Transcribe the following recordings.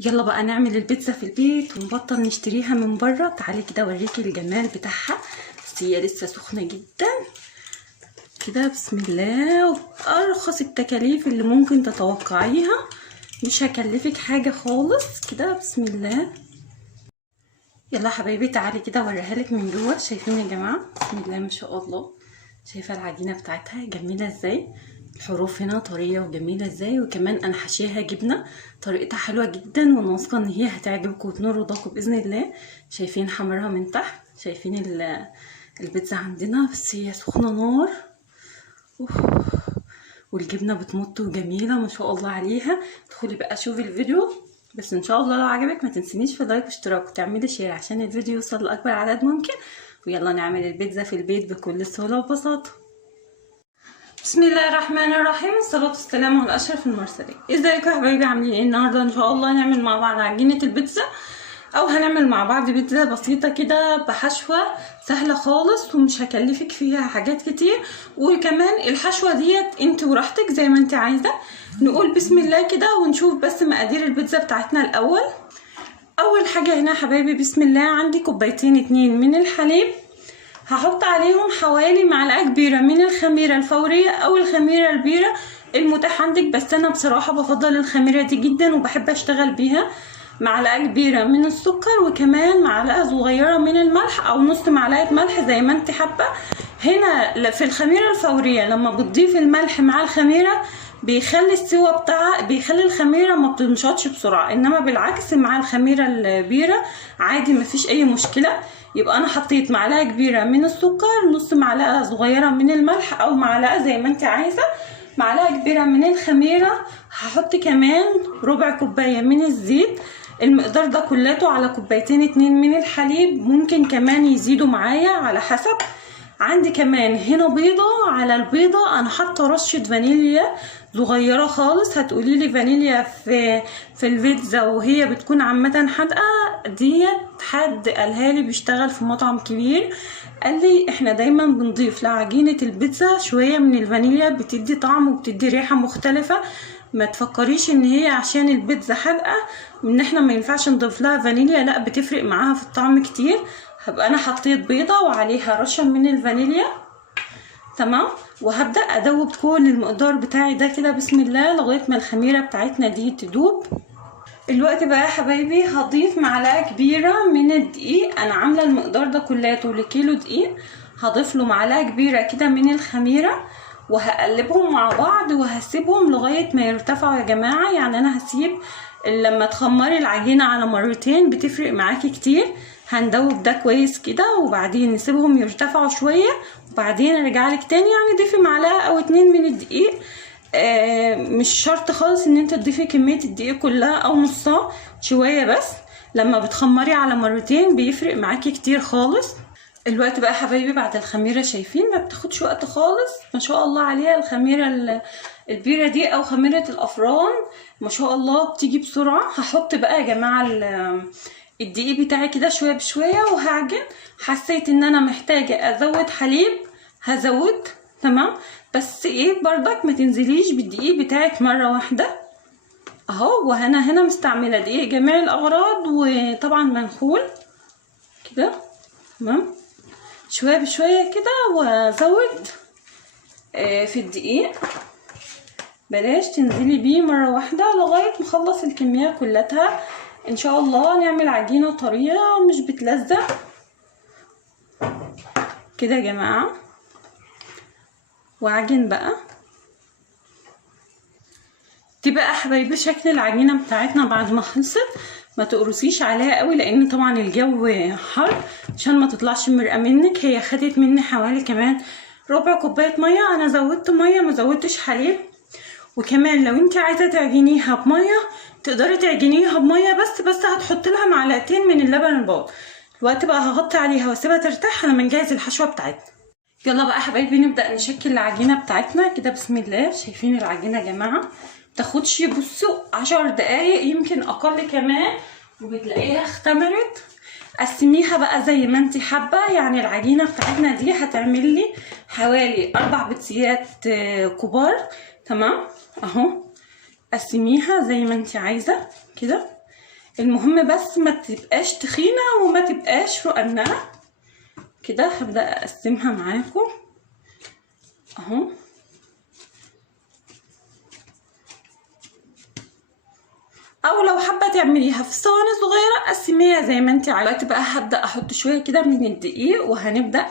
يلا بقى نعمل البيتزا في البيت ونبطل نشتريها من بره. تعالي كده اوريكي الجمال بتاعها، بس هي لسه سخنه جدا كده. بسم الله. ارخص التكاليف اللي ممكن تتوقعيها، مش هكلفك حاجه خالص كده. بسم الله. يلا حبايبي تعالي كده اوريها لك من جوه. شايفين يا جماعه؟ بسم الله ما شاء الله. شايفه العجينه بتاعتها جميله ازاي؟ الحروف هنا طريه وجميله ازاي، وكمان انا حشيها جبنه. طريقتها حلوه جدا وانا واثقه ان هي هتعجبكم وتنور رضاكم باذن الله. شايفين حمرها من تحت؟ شايفين البيتزا عندنا؟ بس هي سخنه نار. والجبنه بتمط وجميله ما شاء الله عليها. ادخلي بقى شوفي الفيديو، بس ان شاء الله لو عجبك ما تنسينيش في لايك واشتراك وتعملي شير عشان الفيديو يوصل لاكبر عدد ممكن. ويلا نعمل البيتزا في البيت بكل سهوله وبساطه. بسم الله الرحمن الرحيم، الصلاة والسلام على أشرف المرسلين. ازيكم يا حبايبي؟ عاملين ايه؟ النهارده ان شاء الله هنعمل مع بعض عجينة البيتزا، او هنعمل مع بعض بيتزا بسيطة كده بحشوة سهلة خالص ومش هكلفك فيها حاجات كتير. وكمان الحشوة ديت انت وراحتك زي ما انت عايزة. نقول بسم الله كده ونشوف بس مقادير البيتزا بتاعتنا الاول. اول حاجة هنا يا حبايبي بسم الله، عندي كوبايتين 2 من الحليب. هحط عليهم حوالي معلقه كبيره من الخميره الفوريه او الخميره البيره المتاح عندك، بس انا بصراحه بفضل الخميره دي جدا وبحب اشتغل بيها. معلقه كبيره من السكر، وكمان معلقه صغيره من الملح او نص معلقه ملح زي ما انت حابه. هنا في الخميره الفوريه لما بتضيف الملح مع الخميره بيخلي السوا بتاعها، بيخلي الخميره ما بتنشطش بسرعه، انما بالعكس مع الخميره البيره عادي مفيش اي مشكله. يبقى انا حطيت معلقه كبيره من السكر، نص معلقه صغيره من الملح او معلقه زي ما انت عايزه، معلقه كبيره من الخميره. هحط كمان ربع كوبايه من الزيت. المقدار ده كلته على كوبايتين 2 من الحليب، ممكن كمان يزيدوا معايا على حسب. عندي كمان هنا بيضه، على البيضه انا حاطه رشه فانيليا صغيره خالص. هتقولي لي فانيليا في البيتزا وهي بتكون عامه حادقه؟ ديت حد قالها لي بيشتغل في مطعم كبير، قال لي احنا دايما بنضيف لعجينه البيتزا شويه من الفانيليا، بتدي طعم وبتدي ريحه مختلفه. ما تفكريش ان هي عشان البيتزا حادقه ان احنا ما ينفعش نضيف لها فانيليا، لا بتفرق معاها في الطعم كتير. هبقى انا حطيت بيضه وعليها رشه من الفانيليا، تمام. وهبدا ادوب كل المقدار بتاعي ده كده بسم الله لغايه ما الخميره بتاعتنا دي تدوب. الوقت بقى يا حبايبي هضيف معلقه كبيره من الدقيق. انا عامله المقدار ده كلاته لكيلو دقيق، هضيف له معلقه كبيره كده من الخميره وهقلبهم مع بعض وهسيبهم لغايه ما يرتفعوا يا جماعه. يعني انا هسيب لما تخمري العجينه على مرتين بتفرق معاكي كتير. هندوب ده كويس كده وبعدين نسيبهم يرتفعوا شويه وبعدين ارجع لك تاني. يعني ضيفي معلقه او 2 من الدقيق. مش شرط خالص ان انت تضيفي كميه الدقيق كلها او نصها، شويه بس. لما بتخمري على مرتين بيفرق معاكي كتير خالص. الوقت بقى حبايبي بعد الخميره شايفين ما بتاخدش وقت خالص ما شاء الله عليها. الخميره البيره دي او خميره الافران ما شاء الله بتيجي بسرعه. هحط بقى يا جماعه الدقيق بتاعي كده شويه بشويه وهعجن. حسيت ان انا محتاجه ازود حليب هزود، تمام. بس ايه برضك ما تنزليش بالدقيق بتاعك مره واحده اهو. وهنا مستعمله دقيق جميع الاغراض وطبعا منخول كده، تمام. شويه بشويه كده وازود في الدقيق، بلاش تنزلي بيه مره واحده لغايه ما اخلص الكميه كلها. ان شاء الله نعمل عجينه طريه مش بتلزق كده يا جماعه. وعجن بقى دي بقى حبايبي شكل العجينه بتاعتنا بعد ما خلصت. ما تقرصيش عليها قوي لان طبعا الجو حر عشان ما تطلعش مرقه منك. هي خدت مني حوالي كمان ربع كوبايه ميه، انا زودت ميه ما زودتش حليب. وكمان لو انت عايزه تعجنيها بميه تقدري تعجنيها بميه بس هتحط لها معلقتين من اللبن البودر. الوقت بقى هغطي عليها واسيبها ترتاح على ما نجهز الحشوه بتاعتنا. يلا بقى حبايبي نبدا نشكل العجينه بتاعتنا كده بسم الله. شايفين العجينه يا جماعه تاخدش بصوا 10 دقايق يمكن اقل كمان وبتلاقيها اختمرت. قسميها بقى زي ما انت حابه. يعني العجينه بتاعتنا دي هتعمل لي حوالي 4 بيتزات كبار، تمام اهو. قسميها زي ما انت عايزه كده. المهم بس ما تبقاش تخينه وما تبقاش رقنقه كده. هبدا اقسمها معاكم اهو. او لو حابه تعمليها في صواني صغيره قسميها زي ما انت عايزه. دلوقتي بقى هبدا احط شويه كده من الدقيق وهنبدا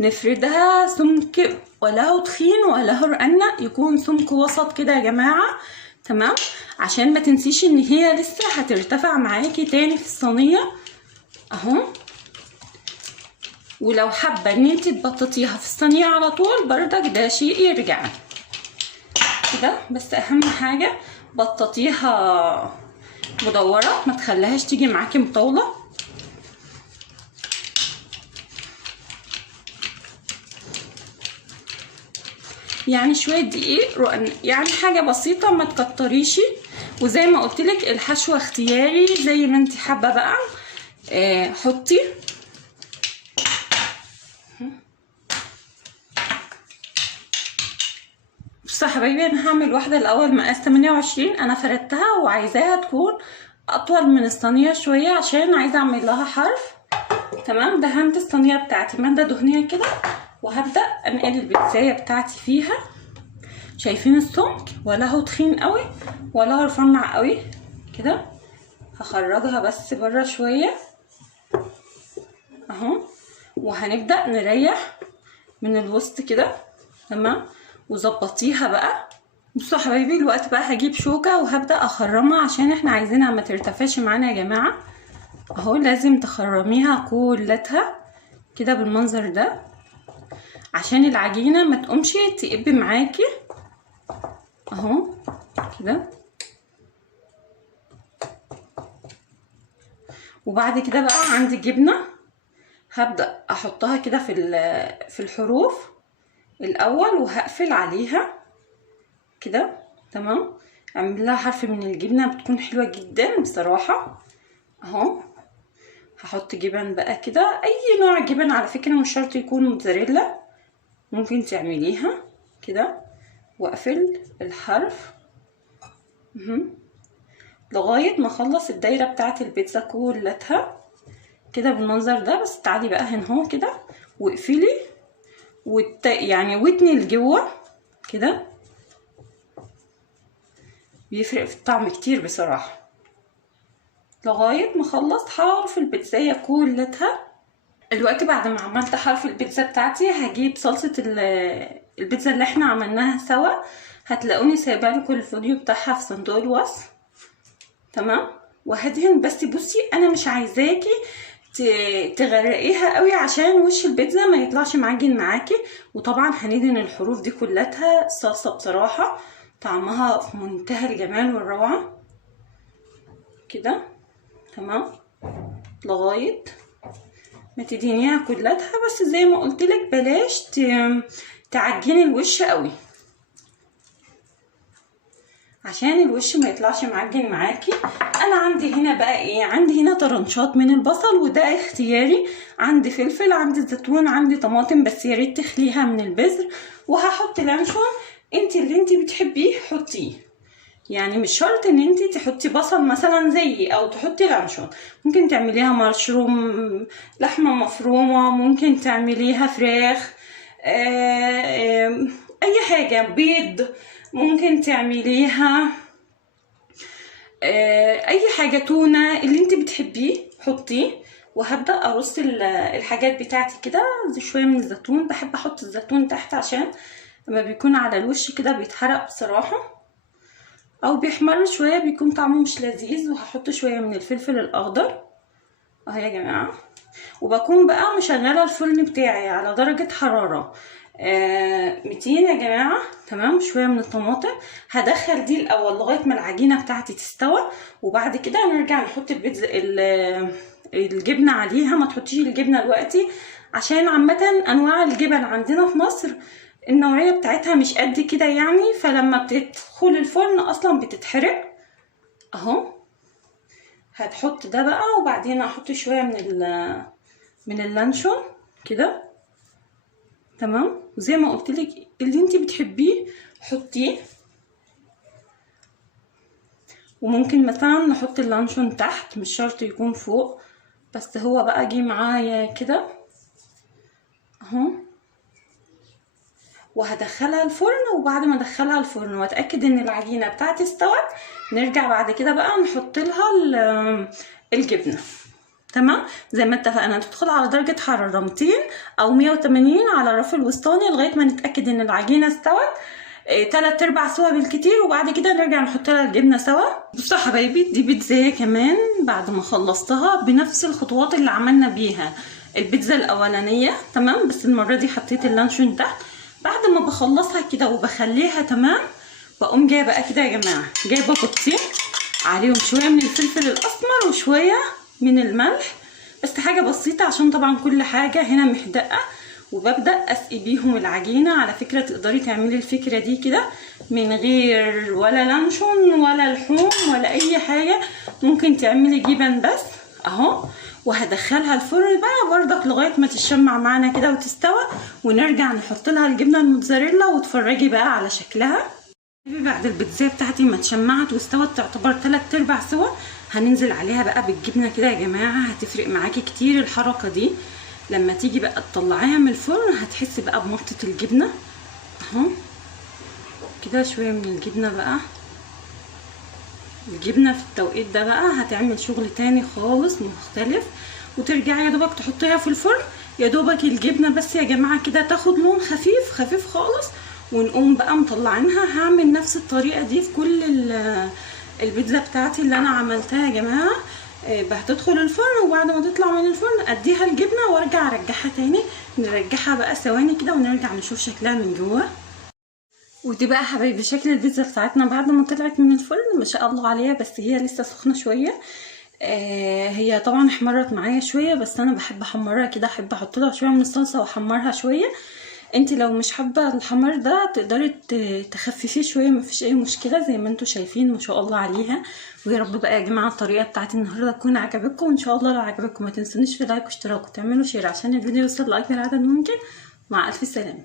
نفردها سمك، ولا هو تخين ولا هو رقنق، يكون سمك وسط كده يا جماعه. تمام، عشان ما تنسيش ان هي لسه هترتفع معاكي تاني في الصينيه اهو. ولو حابه ان انت تبططيها في الصينيه على طول بردك ده شيء يرجع كده، بس اهم حاجه بططيها مدوره، ما تخليهاش تيجي معاكي مطوله. يعني شويه دقيق رقن، يعني حاجه بسيطه ما تكتريش. وزي ما قلت لك الحشوه اختياري زي ما انت حابه بقى. حطي بصوا يا حبايبي، انا هعمل واحده الاول مقاس 28. انا فردتها وعايزاها تكون اطول من الصينيه شويه عشان عايزه اعمل لها حرف. تمام، دهنت الصينيه بتاعتي ماده دهنيه كده، وهبدا انقل البيتزايه بتاعتي فيها. شايفين السمك؟ ولا هو تخين قوي ولا هو رفيع قوي كده. هخرجها بس بره شويه اهو، وهنبدا نريح من الوسط كده. تمام، وظبطيها بقى. بصوا يا حبايبي الوقت بقى هجيب شوكه وهبدا اخرمها عشان احنا عايزينها ما ترتفعش معانا يا جماعه اهو. لازم تخرميها كلتها كده بالمنظر ده عشان العجينه ما تقومش تقب معاكي اهو كده. وبعد كده بقى عندي جبنه، هبدا احطها كده في الحروف الاول وهقفل عليها كده. تمام، اعمل لها حرف من الجبنه بتكون حلوه جدا بصراحه اهو. هحط جبن بقى كده، اي نوع جبن على فكره، مش شرط يكون موتزاريلا، ممكن تعمليها كده. واقفل الحرف لغايه ما اخلص الدايره بتاعه البيتزا كلها كده بالمنظر ده. بس تعالي بقى هنا اهو كده واقفلي يعني وتني لجوه كده، بيفرق في الطعم كتير بصراحه. لغايه ما اخلص حرف البيتزايه كلها. الوقت بعد ما عملت حرف البيتزا بتاعتي هجيب صلصه البيتزا اللي احنا عملناها سوا. هتلاقوني سايبه لكم الفيديو بتاعها في صندوق الوصف. تمام، وهدهن بس. بصي انا مش عايزاكي تغرقيها قوي عشان وش البيتزا ما يطلعش معجن معاكي. وطبعا هندهن الحروف دي كلها الصلصه بصراحه طعمها في منتهى الجمال والروعه كده. تمام، لغايه ما تدهنيها كلها. بس زي ما قلت لك بلاش تعجني الوش قوي عشان الوش ما يطلعش معجن معاكي. انا عندي هنا بقى ايه، عندي هنا طرنشات من البصل وده اختياري، عندي فلفل، عندي زيتون، عندي طماطم بس يا ريت تخليها من البذر، وهحط لانشون. انت اللي انت بتحبيه حطيه، يعني مش شرط ان انت تحطي بصل مثلا زيي او تحطي لانشون. ممكن تعمليها مشروم، لحمه مفرومه، ممكن تعمليها فراخ، اي حاجه، بيض ممكن تعمليها، اي حاجه، تونه، اللي انت بتحبيه حطيه. وهبدا ارص الحاجات بتاعتي كده. شويه من الزيتون، بحب احط الزيتون تحت عشان لما بيكون على الوش كده بيتحرق بصراحه او بيحمر شويه بيكون طعمه مش لذيذ. وهحط شويه من الفلفل الاخضر اهو يا جماعه. وبكون بقى مشغله الفرن بتاعي على درجه حراره 200 يا جماعه. تمام، شويه من الطماطم هدخل دي الاول لغايه ما العجينه بتاعتي تستوى، وبعد كده نرجع نحط البيتزا الجبنه عليها. ما تحطيش الجبنه دلوقتي عشان عامه انواع الجبن عندنا في مصر النوعيه بتاعتها مش قد كده يعني، فلما بتدخل الفرن اصلا بتتحرق اهو. هتحط ده بقى وبعدين احط شويه من اللانشون كده. تمام، وزي ما قلت لك اللي انت بتحبيه حطيه. وممكن مثلا نحط اللانشون تحت، مش شرط يكون فوق، بس هو بقى جه معايا كده اهو. وهدخلها الفرن، وبعد ما ادخلها الفرن واتاكد ان العجينه بتاعتي استوت، نرجع بعد كده بقى نحط لها الجبنه. تمام، زي ما اتفقنا تدخل على درجه حراره 200 او 180 على الرف الوسطاني لغايه ما نتاكد ان العجينه استوت 3/4 سوا بالكتير، وبعد كده نرجع نحط لها الجبنه سوا. بصوا يا حبايبي، دي بيتزايه كمان بعد ما خلصتها بنفس الخطوات اللي عملنا بيها البيتزا الاولانيه. تمام، بس المره دي حطيت اللانشون تحت. بعد ما بخلصها كده وبخليها تمام، بقوم جايه بقى كده يا جماعه، جايبه بيضتين عليهم شويه من الفلفل الاسمر وشويه من الملح، بس حاجه بسيطه عشان طبعا كل حاجه هنا محدقه. وببدا اسقي بيهم العجينه. على فكره تقدري تعملي الفكره دي كده من غير ولا لانشون ولا لحوم ولا اي حاجه، ممكن تعملي جبن بس اهو. وهدخلها الفرن بقى بردك لغايه ما تشمع معانا كده وتستوى، ونرجع نحط لها الجبنه الموتزاريلا وتفرجي بقى على شكلها. بعد البيتزا بتاعتي ما اتشمعت واستوت تعتبر 3/4 سوا، هننزل عليها بقى بالجبنه كده يا جماعه. هتفرق معاكي كتير الحركه دي، لما تيجي بقى تطلعيها من الفرن هتحسي بقى بمطه الجبنه اهو كده. شويه من الجبنه بقى، الجبنه في التوقيت ده بقى هتعمل شغل تاني خالص مختلف. وترجعي يا دوبك تحطيها في الفرن، يا دوبك الجبنه بس يا جماعه كده تاخد لون خفيف خفيف خالص، ونقوم بقى مطلعينها. هعمل نفس الطريقه دي في كل البيتزا بتاعتي اللي انا عملتها يا جماعه. هتدخل الفرن، وبعد ما تطلع من الفرن اديها الجبنه وارجع ارجعها تاني. نرجعها بقى ثواني كده ونرجع نشوف شكلها من جوه. ودي بقى حبايبي شكل البيتزا بتاعتنا بعد ما طلعت من الفرن، ما شاء الله عليها. بس هي لسه سخنه شويه. هي طبعا احمرت معايا شويه، بس انا بحب احمرها كده، احب احط لها شويه من الصلصه واحمرها شويه. انت لو مش حابه الحمار ده تقدري تخففيه شويه، مفيش اي مشكله، زي ما انتم شايفين ما شاء الله عليها. ويا رب بقى يا جماعه الطريقه بتاعتي النهارده تكون عجبتكم. وان شاء الله لو عجبتكم ما تنسونيش في لايك واشتراك وتعملوا شير عشان الفيديو يوصل لاكبر عدد ممكن. مع الف سلامه.